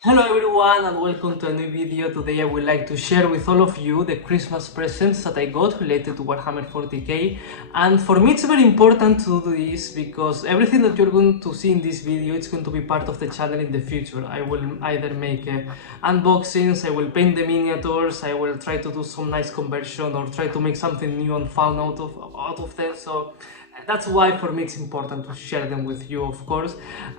Hello everyone and welcome to a new video. Today I would like to share with all of you the Christmas presents that I got related to Warhammer 40k, and for me it's very important to do this because everything that you're going to see in this video is going to be part of the channel in the future. I will either make unboxings, I will paint the miniatures, I will try to do some nice conversion or try to make something new and fun out of them. So that's why for me it's important to share them with you, of course.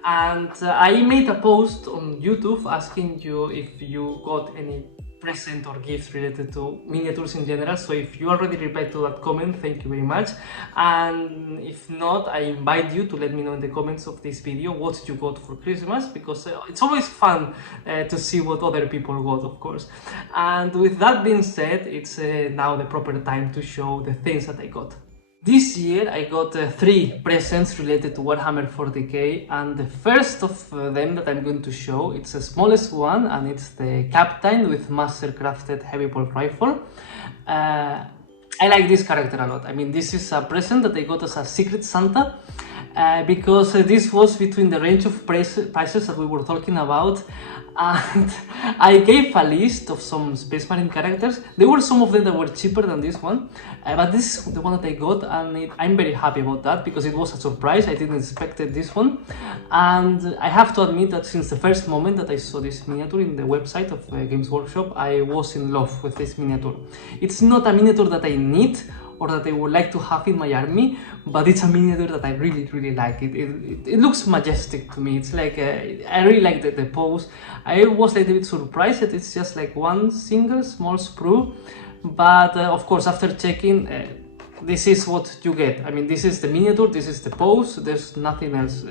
And I made a post on YouTube asking you if you got any present or gifts related to miniatures in general. So if you already replied to that comment, thank you very much. And if not, I invite you to let me know in the comments of this video what you got for Christmas, because it's always fun to see what other people got, of course. And with that being said, it's now the proper time to show the things that I got. This year I got 3 presents related to Warhammer 40k, and the first of them that I'm going to show, it's the smallest one, and it's the Captain with Master Crafted Heavy Bolt Rifle. I like this character a lot. I mean, this is a present that I got as a Secret Santa, because this was between the range of prices that we were talking about, and I gave a list of some Space Marine characters. There were some of them that were cheaper than this one, but this is the one that I got, and I'm very happy about that because it was a surprise. I didn't expect this one, and I have to admit that since the first moment that I saw this miniature in the website of Games Workshop, I was in love with this miniature. It's not a miniature that I need or that I would like to have in my army, but it's a miniature that I really like. It looks majestic to me. It's like I really like the pose. I was a little bit surprised that it's just like one single small sprue, but of course after checking, this is what you get. I mean, this is the miniature, this is the pose, there's nothing else.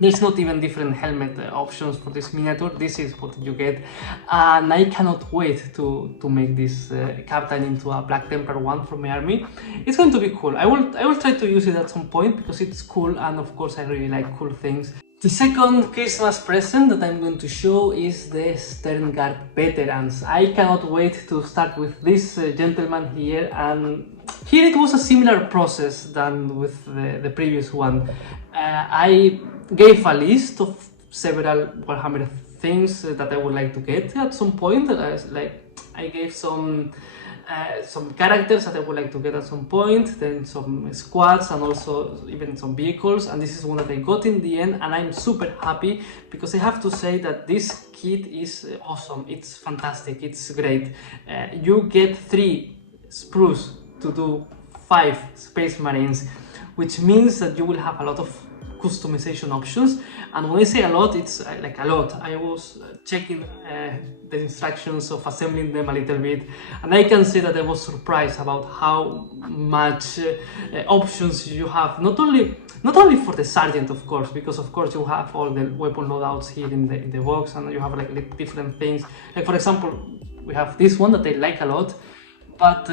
There's not even different helmet options for this miniature. This is what you get, and I cannot wait to make this Captain into a Black Templar one for my army. It's going to be cool. I will try to use it at some point because it's cool, and of course I really like cool things. The second Christmas present that I'm going to show is the Sternguard Veterans. I cannot wait to start with this gentleman here, and here it was a similar process than with the previous one. I gave a list of several Warhammer things that I would like to get at some point. I gave some characters that I would like to get at some point, then some squads, and also even some vehicles, and this is one that I got in the end, and I'm super happy because I have to say that this kit is awesome. It's fantastic, it's great. You get 3 sprues to do 5 Space Marines, which means that you will have a lot of customization options. And when I say a lot, it's like a lot. I was checking the instructions of assembling them a little bit, and I can say that I was surprised about how much options you have. Not only for the sergeant, of course, because of course you have all the weapon loadouts here in the box, and you have like different things. Like for example, we have this one that I like a lot, but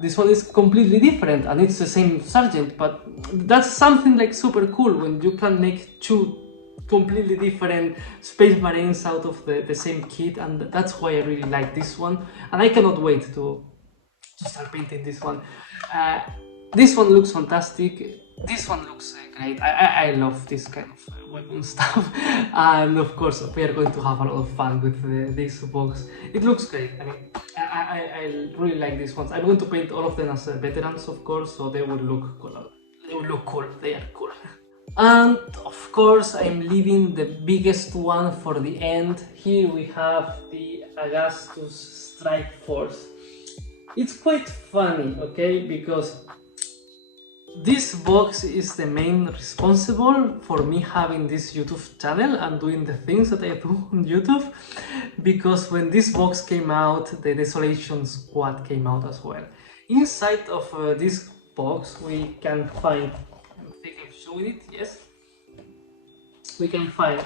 this one is completely different, and it's the same sergeant, but that's something like super cool when you can make 2 completely different Space Marines out of the same kit, and that's why I really like this one, and I cannot wait to start painting this one. This one looks fantastic. This one looks great. I love this kind of weapon stuff, and of course we are going to have a lot of fun with this box. It looks great. I mean, I really like these ones. I'm going to paint all of them as veterans, of course, so they will look cool. They will look cool. They are cool. And of course, I'm leaving the biggest one for the end. Here we have the Augustus Strike Force. It's quite funny, okay, because this box is the main responsible for me having this YouTube channel and doing the things that I do on YouTube, because when this box came out, the Desolation Squad came out as well. Inside of this box we can find, I think I've shown it, yes, we can find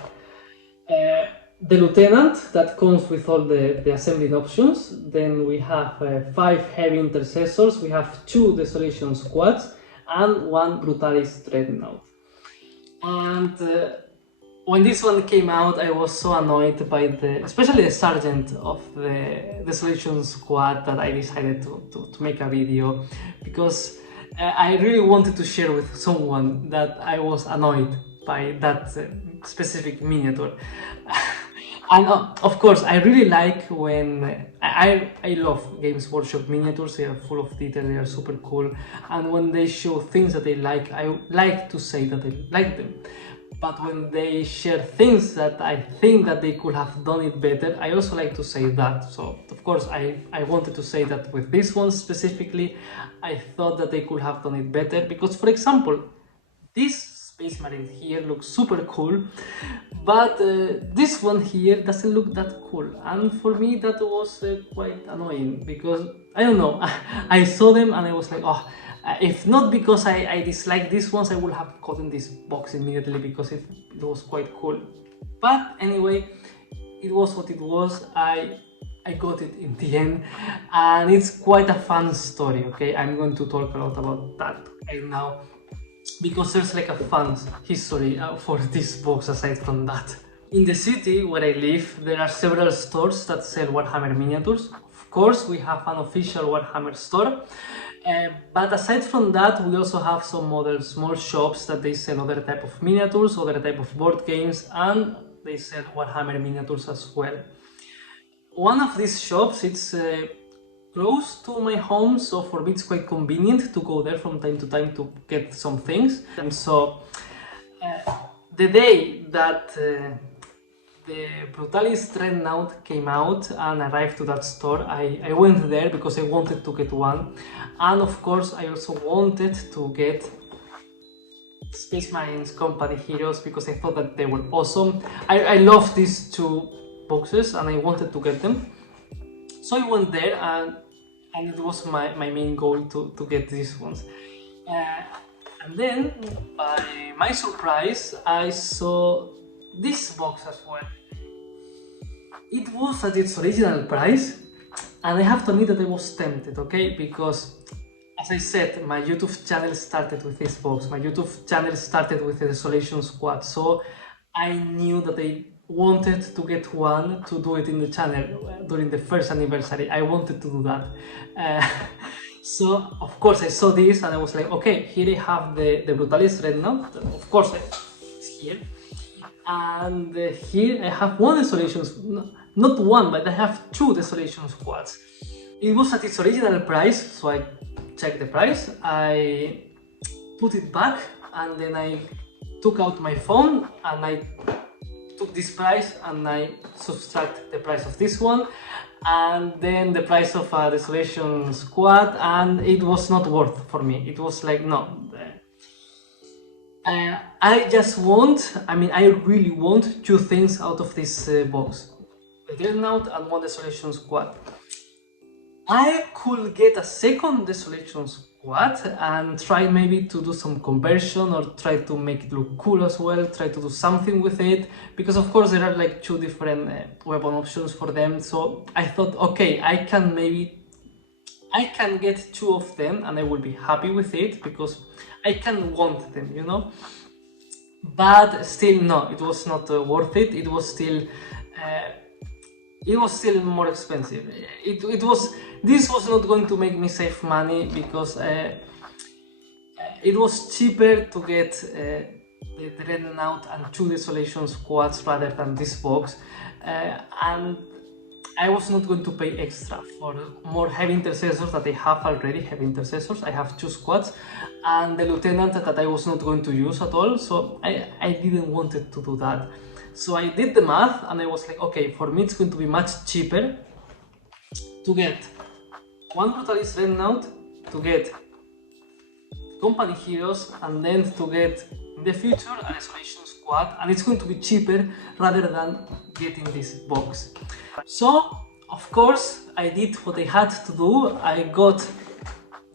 the Lieutenant that comes with all the assembling options. Then we have 5 Heavy Intercessors, we have 2 Desolation Squads, and 1 Brutalis Dreadnought. And when this one came out, I was so annoyed by especially the sergeant of the Desolation Squad, that I decided to make a video, because I really wanted to share with someone that I was annoyed by that specific miniature. And of course, I really like when I love Games Workshop miniatures. They are full of detail. They are super cool, and when they show things that they like, I like to say that I like them. But when they share things that I think that they could have done it better, I also like to say that. So of course, I wanted to say that with this one specifically, I thought that they could have done it better because, for example, this Space Marine here looks super cool, but this one here doesn't look that cool, and for me that was quite annoying because I don't know. I saw them and I was like, oh, if not because I dislike these ones, I would have gotten this box immediately because it was quite cool. But anyway, it was what it was. I got it in the end, and it's quite a fun story. Okay, I'm going to talk a lot about that right now, because there's like a fun history for this box aside from that. In the city where I live, there are several stores that sell Warhammer miniatures. Of course, we have an official Warhammer store, but aside from that, we also have some other small shops that they sell other type of miniatures, other type of board games, and they sell Warhammer miniatures as well. One of these shops, it's close to my home, so for me it's quite convenient to go there from time to time to get some things. And so the day that the Brutalis Dreadnought came out and arrived to that store, I went there because I wanted to get one, and of course I also wanted to get Space Marines Company Heroes because I thought that they were awesome. I love these two boxes and I wanted to get them. So I went there and it was my main goal to get these ones. And then, by my surprise, I saw this box as well. It was at its original price, and I have to admit that I was tempted, okay? Because, as I said, my YouTube channel started with this box. My YouTube channel started with the Desolation Squad, so I knew that I wanted to get one to do it in the channel during the first anniversary. I wanted to do that. So of course I saw this and I was like, okay, here I have the Brutalis Dreadnought. Of course it's here, and here I have one Desolation, not one, but I have two Desolation Squads. It was at its original price, so I checked the price, I put it back, and then I took out my phone and I took this price and I subtract the price of this one and then the price of a Desolation Squad, and it was not worth for me. It was like, no, I just want, I really want two things out of this box: the Dreadnought and one Desolation Squad. I could get a second Desolation Squad and try maybe to do some conversion or try to make it look cool as well, try to do something with it, because of course there are like two different weapon options for them. So I thought, okay, I can get two of them and I will be happy with it because I can want them, you know. But still, no, it was not worth it. It was still more expensive. This was not going to make me save money because it was cheaper to get the Dreadnought and two Desolation Squads rather than this box, and I was not going to pay extra for more Heavy Intercessors that I have already. Heavy Intercessors, I have two squads, and the Lieutenant that I was not going to use at all, so I didn't want to do that. So I did the math and I was like, okay, for me it's going to be much cheaper to get one Brutalis Dreadnought, to get Company Heroes, and then to get in the future a Desolation Squad, and it's going to be cheaper rather than getting this box. So of course I did what I had to do. I got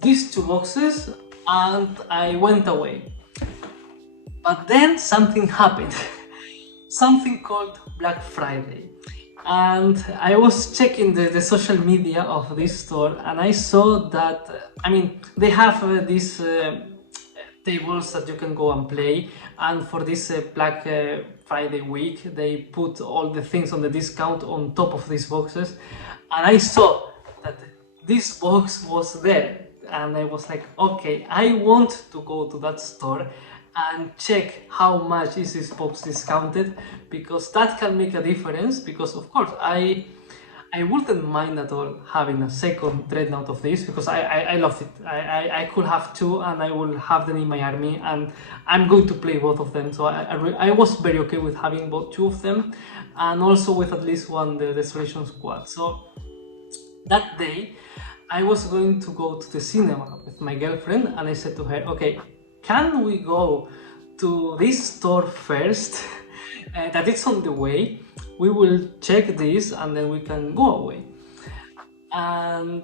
these two boxes and I went away. But then something happened. Something called Black Friday, and I was checking the social media of this store and I saw that they have these tables that you can go and play, and for this Black Friday week they put all the things on the discount on top of these boxes, and I saw that this box was there and I was like, okay, I want to go to that store and check how much is this box discounted, because that can make a difference. Because of course I wouldn't mind at all having a second Dreadnought of this, because I loved it. I could have two and I will have them in my army, and I'm going to play both of them. So I was very okay with having both two of them, and also with at least one the Desolation Squad. So that day I was going to go to the cinema with my girlfriend, and I said to her, okay, can we go to this store first? That it's on the way. We will check this and then we can go away. And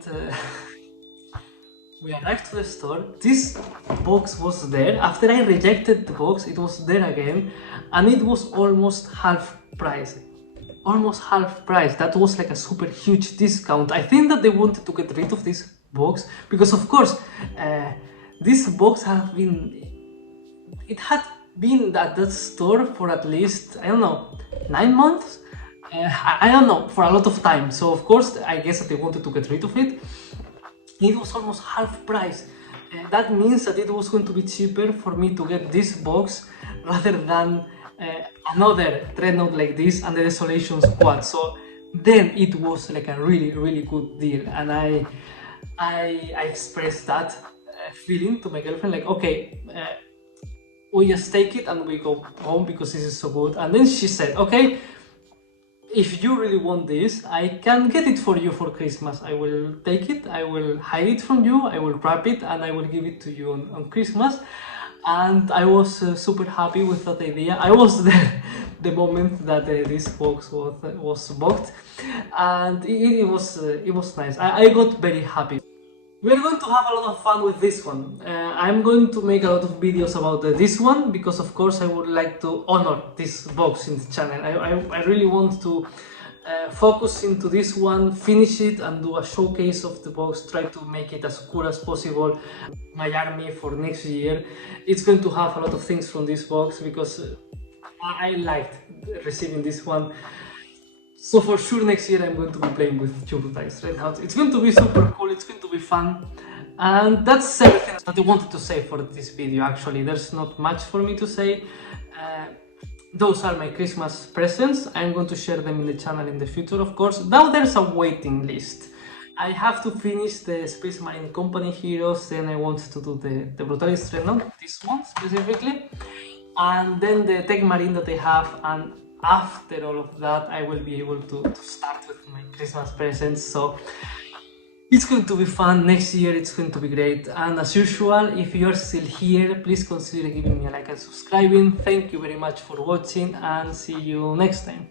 we arrived to the store. This box was there. After I rejected the box, it was there again, and it was almost half price. Almost half price. That was like a super huge discount. I think that they wanted to get rid of this box because, of course, this box had been at that store for at least, I don't know, 9 months. I don't know, for a lot of time. So of course, I guess that they wanted to get rid of it. It was almost half price. That means that it was going to be cheaper for me to get this box rather than another Dreadnought like this and the Desolation Squad. So then it was like a really good deal, and I expressed that feeling to my girlfriend, like, okay, we just take it and we go home because this is so good. And then she said, okay, if you really want this, I can get it for you for Christmas. I will take it, I will hide it from you, I will wrap it, and I will give it to you on Christmas. And I was super happy with that idea. I was there the moment that this box was booked, and it was nice. I got very happy. We're going to have a lot of fun with this one. I'm going to make a lot of videos about this one because, of course, I would like to honor this box in the channel. I really want to focus into this one, finish it, and do a showcase of the box, try to make it as cool as possible. My army for next year, it's going to have a lot of things from this box because I liked receiving this one. So for sure next year I'm going to be playing with two Brutalists Dreadnoughts. It's going to be super cool, it's going to be fun. And that's everything that I wanted to say for this video. Actually, there's not much for me to say. Those are my Christmas presents. I'm going to share them in the channel in the future, of course. Now there's a waiting list. I have to finish the Space Marine Company heroes, then I want to do the Brutalist Dreadnought, this one specifically, and then the Tech Marine that I have, and after all of that I will be able to start with my Christmas presents. So it's going to be fun. Next year it's going to be great, and as usual, if you're still here, please consider giving me a like and subscribing. Thank you very much for watching, and see you next time.